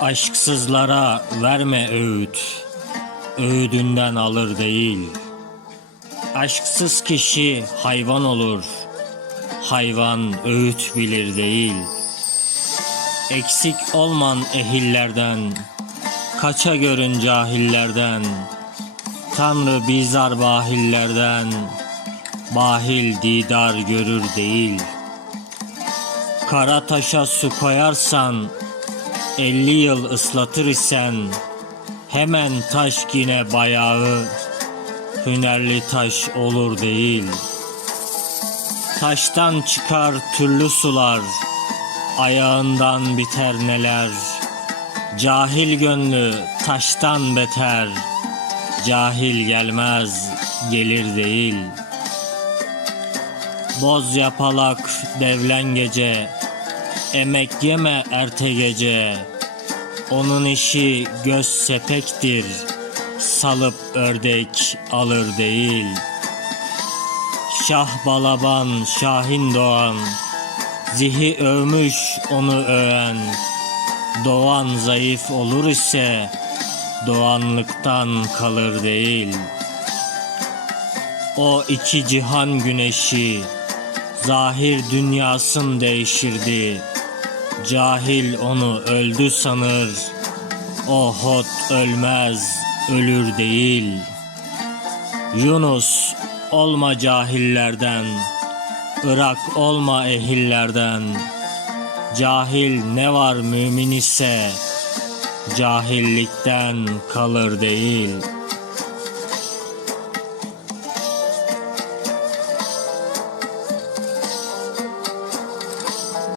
Aşksızlara verme öğüt, öğüdünden alır değil. Aşksız kişi hayvan olur, hayvan öğüt bilir değil. Eksik olman ehillerden, kaça görün cahillerden. Tanrı bizar bahillerden, bahil didar görür değil. Kara taşa su koyarsan, elli yıl ıslatır isen, hemen taş yine bayağı, hünerli taş olur değil. Taştan çıkar türlü sular, ayağından biter neler. Cahil gönlü taştan beter, cahil gelmez, gelir değil. Boz yapalak devlen gece, emek yeme erte gece. Onun işi göz sepektir, salıp ördek alır değil. Şah balaban, şahin doğan, zihi övmüş onu öven. Doğan zayıf olur ise, doğanlıktan kalır değil. O iki cihan güneşi, zahir dünyasın değişirdi. Cahil onu öldü sanır, o hot ölmez, ölür değil. Yunus olma cahillerden, Irak olma ehillerden. Cahil ne var mümin ise, cahillikten kalır değil.''